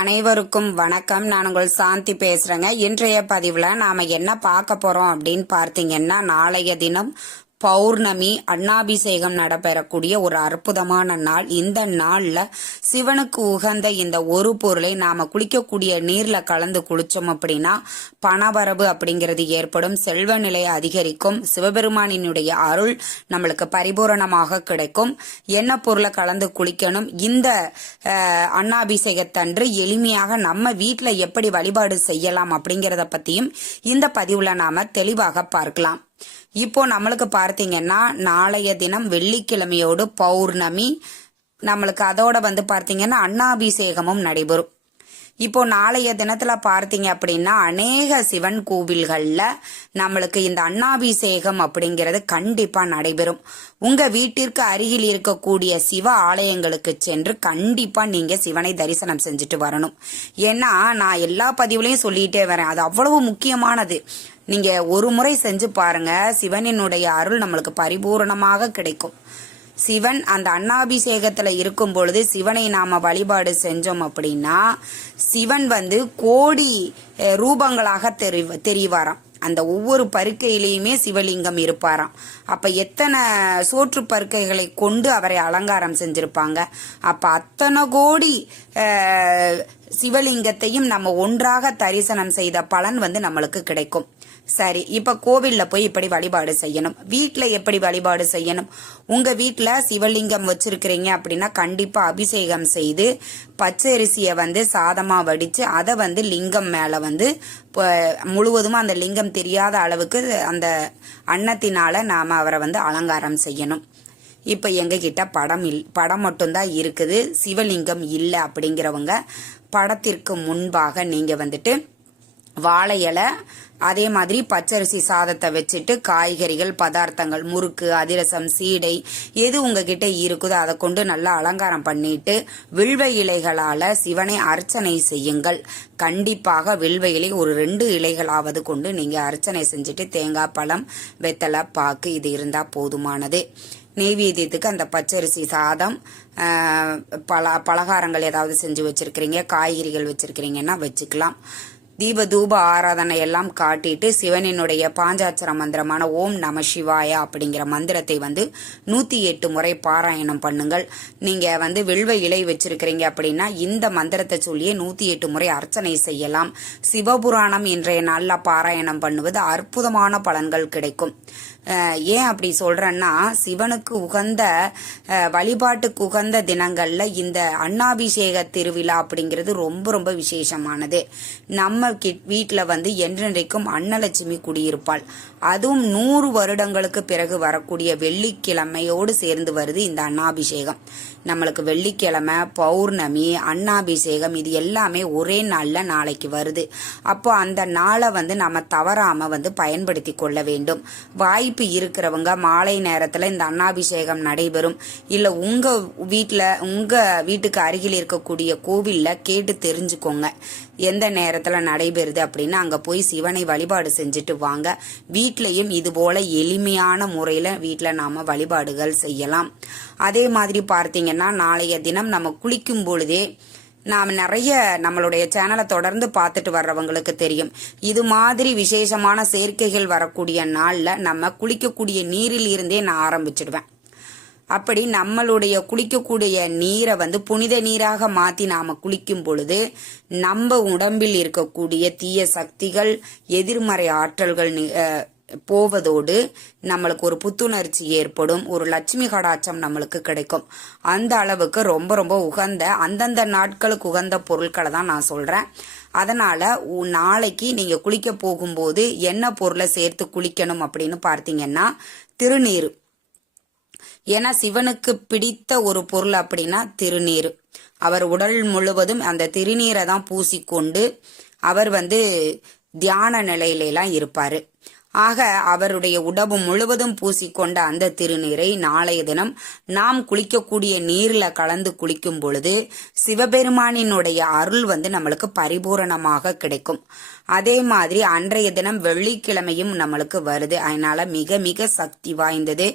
அனைவருக்கும் வணக்கம். நான் உங்கள் சாந்தி பேசுறேங்க. இன்றைய பதிவுல நாம என்ன பார்க்க போறோம் அப்படின்னு பார்த்தீங்கன்னா, நாளைய தினம் பௌர்ணமி அன்னாபிஷேகம் நடைபெறக்கூடிய ஒரு அற்புதமான நாள். இந்த நாள்ல சிவனுக்கு உகந்த இந்த ஒரு பொருளை நாம குளிக்கக்கூடிய நீர்ல கலந்து குளிச்சோம் அப்படின்னா பணவரவு அப்படிங்கிறது ஏற்படும், செல்வ நிலையை அதிகரிக்கும், சிவபெருமானினுடைய அருள் நம்மளுக்கு பரிபூரணமாக கிடைக்கும். என்ன பொருளை கலந்து குளிக்கணும், இந்த அன்னாபிஷேகத்தன்று எளிமையாக நம்ம வீட்டுல எப்படி வழிபாடு செய்யலாம் அப்படிங்கிறத பத்தியும் இந்த பதிவுல நாம தெளிவாக பார்க்கலாம். இப்போ நம்மளுக்கு பார்த்தீங்கன்னா, நாளைய தினம் வெள்ளிக்கிழமையோடு பௌர்ணமி, நம்மளுக்கு அதோட பார்த்தீங்கன்னா அன்னாபிஷேகமும் நடைபெறும். இப்போ நாளைய தினத்துல பார்த்தீங்க அப்படின்னா அநேக சிவன் கோவில்கள்ல நம்மளுக்கு இந்த அன்னாபிஷேகம் அப்படிங்கிறது கண்டிப்பா நடைபெறும். உங்க வீட்டிற்கு அருகில் இருக்கக்கூடிய சிவ ஆலயங்களுக்கு சென்று கண்டிப்பா நீங்க சிவனை தரிசனம் செஞ்சுட்டு வரணும். ஏன்னா நான் எல்லா பதிவுலையும் சொல்லிட்டே வரேன், அது அவ்வளவு முக்கியமானது. நீங்க ஒரு முறை செஞ்சு பாருங்க, சிவனினுடைய அருள் நம்மளுக்கு பரிபூரணமாக கிடைக்கும். சிவன் அந்த அன்னாபிஷேகத்துல இருக்கும் பொழுது சிவனை நாம வழிபாடு செஞ்சோம் அப்படின்னா சிவன் கோடி ரூபங்களாக தெரிவாராம். அந்த ஒவ்வொரு பருக்கையிலையுமே சிவலிங்கம் இருப்பாராம். அப்ப எத்தனை சோற்று பருக்கைகளை கொண்டு அவரை அலங்காரம் செஞ்சிருப்பாங்க. அப்ப அத்தனை கோடி சிவலிங்கத்தையும் நம்ம ஒன்றாக தரிசனம் செய்த பலன் நம்மளுக்கு கிடைக்கும். சரி, இப்ப கோவில்ல போய் இப்படி வழிபாடு செய்யணும். வீட்டுல எப்படி வழிபாடு செய்யணும்? உங்க வீட்டுல சிவலிங்கம் வச்சிருக்கிறீங்க அப்படின்னா கண்டிப்பா அபிஷேகம் செய்து பச்சரிசிய சாதமா வடிச்சு அதை லிங்கம் மேல முழுவதுமா அந்த லிங்கம் தெரியாத அளவுக்கு அந்த அன்னத்தினால நாம அவரை அலங்காரம் செய்யணும். இப்ப எங்க கிட்ட படம் மட்டும்தான் இருக்குது, சிவலிங்கம் இல்லை அப்படிங்கிறவங்க படத்திற்கு முன்பாக நீங்க வாழை இலை, அதே மாதிரி பச்சரிசி சாதத்தை வச்சுட்டு காய்கறிகள், பதார்த்தங்கள், முறுக்கு, அதிரசம், சீடை எது உங்ககிட்ட இருக்குதோ அதை கொண்டு நல்லா அலங்காரம் பண்ணிட்டு வில்வ இலைகளால சிவனை அர்ச்சனை செய்யுங்கள். கண்டிப்பாக வில்வ இலை ஒரு 2 இலைகளாவது கொண்டு நீங்க அர்ச்சனை செஞ்சுட்டு தேங்காய், பழம், வெத்தலை, பாக்கு இது இருந்தா போதுமானது. நெய்வேத்தியத்துக்கு அந்த பச்சரிசி சாதம், பலகாரங்கள் ஏதாவது செஞ்சு வச்சிருக்கிறீங்க, காய்கறிகள் வச்சிருக்கிறீங்கன்னா வச்சுக்கலாம். தீப தூப ஆராதனை எல்லாம் காட்டிட்டு சிவனினுடைய பாஞ்சாட்சர மந்திரமான ஓம் நம சிவாய அப்படிங்கிற மந்திரத்தை 108 முறை பாராயணம் பண்ணுங்கள். நீங்க வில்வ இலை வச்சிருக்கிறீங்க அப்படின்னா இந்த மந்திரத்தை சொல்லியே 108 முறை அர்ச்சனை செய்யலாம். சிவபுராணம் இன்றைய நாள்ல பாராயணம் பண்ணுவது அற்புதமான பலன்கள் கிடைக்கும். ஏன் அப்படி சொல்றேன்னா, சிவனுக்கு உகந்த வழிபாட்டுக்கு உகந்த தினங்கள்ல இந்த அன்னாபிஷேக திருவிழா அப்படிங்கிறது ரொம்ப ரொம்ப விசேஷமானது. நம்ம வீட்டுல என்றென்றைக்கும் அன்னலட்சுமி குடியிருப்பாள். அதுவும் 100 வருடங்களுக்கு பிறகு வரக்கூடிய வெள்ளிக்கிழமையோடு சேர்ந்து வருது இந்த அன்னாபிஷேகம். நம்மளுக்கு வெள்ளிக்கிழமை, பௌர்ணமி, அன்னாபிஷேகம் இது எல்லாமே ஒரே நாள்ல நாளைக்கு வருது. அப்போ அந்த நாளை நம்ம தவறாம பயன்படுத்தி கொள்ள வேண்டும். வாய்ப்பு இருக்கிறவங்க மாலை நேரத்துல இந்த அன்னாபிஷேகம் நடைபெறும். இல்ல உங்க வீட்டுக்கு அருகில் இருக்கக்கூடிய கோவில்ல கேட்டு தெரிஞ்சுக்கோங்க எந்த நேரத்துல நடைபெறுது அப்படின்னு. அங்க போய் சிவனை வழிபாடு செஞ்சுட்டு வாங்க. வீட்லயும் இது போல எளிமையான முறையில வீட்டுல நாம வழிபாடுகள் செய்யலாம். அதே மாதிரி பார்த்தீங்கன்னா, நாளைய தினம் நம்ம குளிக்கும் பொழுதே நாம் நிறைய நம்மளுடைய சேனலை தொடர்ந்து பார்த்துட்டு வர்றவங்களுக்கு தெரியும், இது மாதிரி விசேஷமான சேர்க்கைகள் வரக்கூடிய நாள்ல நம்ம குளிக்கக்கூடிய நீரில் இருந்தே நான் ஆரம்பிச்சிடுவேன். அப்படி நம்மளுடைய குளிக்கக்கூடிய நீரை புனித நீராக மாத்தி நாம குளிக்கும் பொழுது நம்ம உடம்பில் இருக்கக்கூடிய தீய சக்திகள், எதிர்மறை ஆற்றல்கள் போவதோடு நம்மளுக்கு ஒரு புத்துணர்ச்சி ஏற்படும், ஒரு லட்சுமி கடாட்சம் நம்மளுக்கு கிடைக்கும். அந்த அளவுக்கு ரொம்ப ரொம்ப உகந்த அந்தந்த நாட்களுக்கு உகந்த பொருட்களை தான் நான் சொல்றேன். அதனால நாளைக்கு நீங்க குளிக்க போகும்போது என்ன பொருளை சேர்த்து குளிக்கணும் அப்படின்னு பார்த்தீங்கன்னா, திருநீர். ஏன்னா சிவனுக்கு பிடித்த ஒரு பொருள் அப்படின்னா திருநீர். அவர் உடல் முழுவதும் அந்த திருநீரை தான் பூசிக்கொண்டு அவர் தியான நிலையிலாம் இருப்பாரு. ஆக அவருடைய உடம்பு முழுவதும் பூசிக்கொண்ட அந்த திருநீரை நாளைய தினம் நாம் குளிக்கக்கூடிய நீர்ல கலந்து குளிக்கும் பொழுது சிவபெருமானினுடைய அருள் நம்மளுக்கு பரிபூரணமாக கிடைக்கும். அதே மாதிரி அன்றைய தினம் வெள்ளிக்கிழமையும் நம்மளுக்கு வருது. அதனால மிக மிக சக்தி வாய்ந்தது.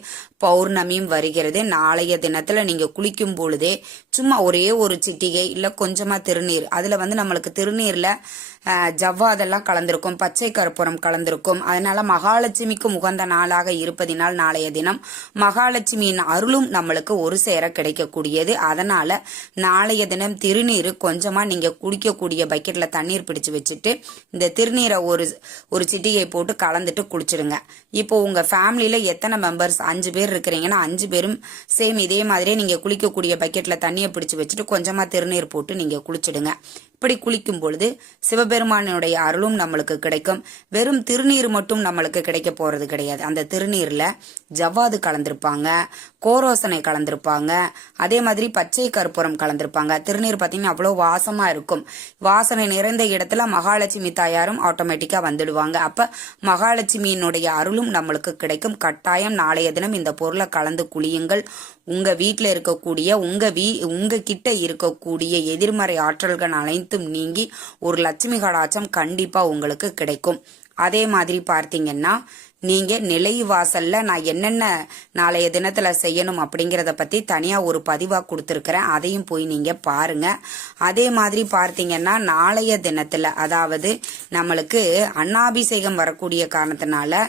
பௌர்ணமியும் வருகிறது. நாளைய தினத்துல நீங்க குளிக்கும் பொழுதே சும்மா ஒரே ஒரு சிட்டிகை இல்ல கொஞ்சமா திருநீர், அதுல நம்மளுக்கு திருநீர்ல ஜவ்வாதெல்லாம் கலந்திருக்கும், பச்சை கற்பூரம் கலந்திருக்கும். அதனால மகாலட்சுமிக்கு உகந்த நாளாக இருப்பதினால் நாளைய தினம் மகாலட்சுமியின் அருளும் நம்மளுக்கு ஒரு சேர கிடைக்கக்கூடியது. அதனால நாளைய தினம் திருநீர் கொஞ்சமா நீங்க குடிக்கக்கூடிய பக்கெட்ல தண்ணீர் பிடிச்சு வச்சுட்டு இந்த திருநீரை ஒரு சிட்டிகை போட்டு கலந்துட்டு குளிச்சிடுங்க. இப்போ உங்க ஃபேமிலியில எத்தனை மெம்பர்ஸ் 5 பேர் இருக்கிறீங்கன்னா 5 பேரும் சேம் இதே மாதிரியே நீங்க குளிக்கக்கூடிய பக்கெட்ல தண்ணியை பிடிச்சு வச்சுட்டு கொஞ்சமா திருநீர் போட்டு நீங்க குளிச்சிடுங்க. இப்படி குளிக்கும் பொழுது சிவபெருமானுடைய அருளும் நம்மளுக்கு கிடைக்கும். வெறும் திருநீர் மட்டும் நம்மளுக்கு கிடைக்க போறது கிடையாது. அந்த திருநீர்ல ஜவ்வாது கலந்திருப்பாங்க, கோரோசனை கலந்திருப்பாங்க, அதே மாதிரி பச்சை கற்பூரம் கலந்திருப்பாங்க. திருநீர் பார்த்தீங்கன்னா அவ்வளோ வாசமா இருக்கும். வாசனை நிறைந்த இடத்துல மகாலட்சுமி தாயாரும் ஆட்டோமேட்டிக்கா வந்துடுவாங்க. அப்ப மகாலட்சுமியினுடைய அருளும் நம்மளுக்கு கிடைக்கும். கட்டாயம் நாளைய தினம் இந்த பொருளை கலந்து குளியுங்கள். உங்க வீட்டில் இருக்கக்கூடிய உங்க கிட்ட இருக்கக்கூடிய எதிர்மறை ஆற்றல்கள் அனைத்தும் நீங்கி ஒரு லட்சுமி கடாட்சம் கண்டிப்பா உங்களுக்கு கிடைக்கும். அதே மாதிரி பார்த்தீங்கன்னா நீங்க நிலை வாசல்ல நான் என்னென்ன நாளைய தினத்துல செய்யணும் அப்படிங்கறத பத்தி தனியா ஒரு பதிவா கொடுத்திருக்கிறேன். அதையும் போய் நீங்க பாருங்க. அதே மாதிரி பார்த்தீங்கன்னா நாளைய தினத்துல அதாவது நம்மளுக்கு அன்னாபிஷேகம் வரக்கூடிய காரணத்தினால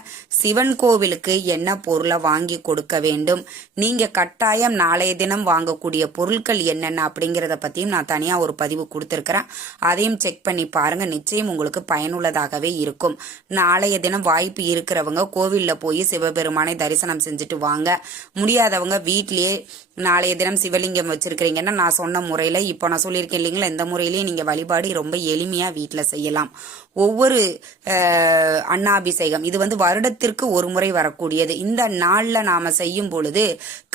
சிவன் கோவிலுக்கு என்ன பொருளை வாங்கி கொடுக்க வேண்டும், நீங்க கட்டாயம் நாளைய தினம் வாங்கக்கூடிய பொருட்கள் என்னென்ன அப்படிங்கறத பத்தியும் நான் தனியா ஒரு பதிவு கொடுத்திருக்கிறேன். அதையும் செக் பண்ணி பாருங்க. நிச்சயம் உங்களுக்கு பயனுள்ளதாகவே இருக்கும். நாளைய தினம் வாய்ப்பு இருக்கிறவங்க கோவில்ல போய் சிவபெருமானை தரிசனம் செஞ்சுட்டு வாங்க. முடியாதவங்க வீட்லயே நாளைய தினம் சிவலிங்கம் வச்சிருக்கிறீங்கன்னா நான் சொன்ன முறையில இப்போ நான் சொல்லியிருக்கேன் இல்லைங்களா, இந்த முறையிலேயே நீங்க வழிபாடு ரொம்ப எளிமையா வீட்டுல செய்யலாம். ஒவ்வொரு அன்னாபிஷேகம் இது வருடத்திற்கு ஒரு முறை வரக்கூடியது. இந்த நாள்ல நாம செய்யும் பொழுது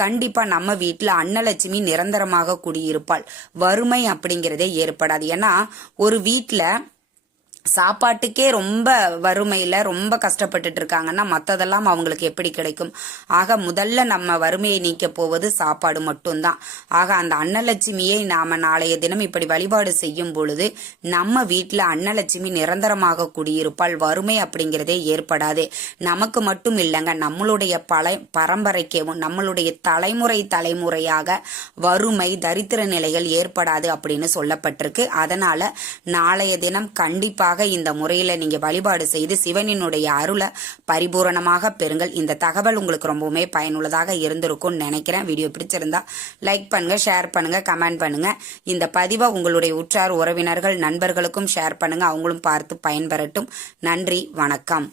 கண்டிப்பா நம்ம வீட்டுல அன்னலட்சுமி நிரந்தரமாக குடியிருப்பாள். வறுமை அப்படிங்கிறதே ஏற்படாது. ஏன்னா ஒரு வீட்டுல சாப்பாட்டுக்கே ரொம்ப வறுமையில ரொம்ப கஷ்டப்பட்டுட்டு இருக்காங்கன்னா மற்றதெல்லாம் அவங்களுக்கு எப்படி கிடைக்கும்? ஆக முதல்ல நம்ம வறுமையை நீக்க போவது சாப்பாடு மட்டும்தான். ஆக அந்த அன்னலட்சுமியை நாம நாளைய தினம் இப்படி வழிபாடு செய்யும் பொழுது நம்ம வீட்டுல அன்னலட்சுமி நிரந்தரமாக குடியிருப்பால். வறுமை அப்படிங்கிறதே ஏற்படாது. நமக்கு மட்டும் இல்லைங்க, நம்மளுடைய பரம்பரைக்கேவும் நம்மளுடைய தலைமுறையாக வறுமை தரித்திர நிலைகள் ஏற்படாது அப்படின்னு சொல்லப்பட்டிருக்கு. அதனால நாளைய தினம் கண்டிப்பாக இந்த முறையில நீங்க வழிபாடு செய்து சிவனினுடைய அருளை பரிபூரணமாக பெறுங்கள். இந்த தகவல் உங்களுக்கு ரொம்பவுமே பயனுள்ளதாக இருந்திருக்கும்னு நினைக்கிறேன். வீடியோ பிடிச்சிருந்தா லைக் பண்ணுங்க, ஷேர் பண்ணுங்க, கமெண்ட் பண்ணுங்க. இந்த பதிவை உங்களுடைய உற்றார் உறவினர்கள் நண்பர்களுக்கும் ஷேர் பண்ணுங்க. அவங்களும் பார்த்து பயன்பெறட்டும். நன்றி, வணக்கம்.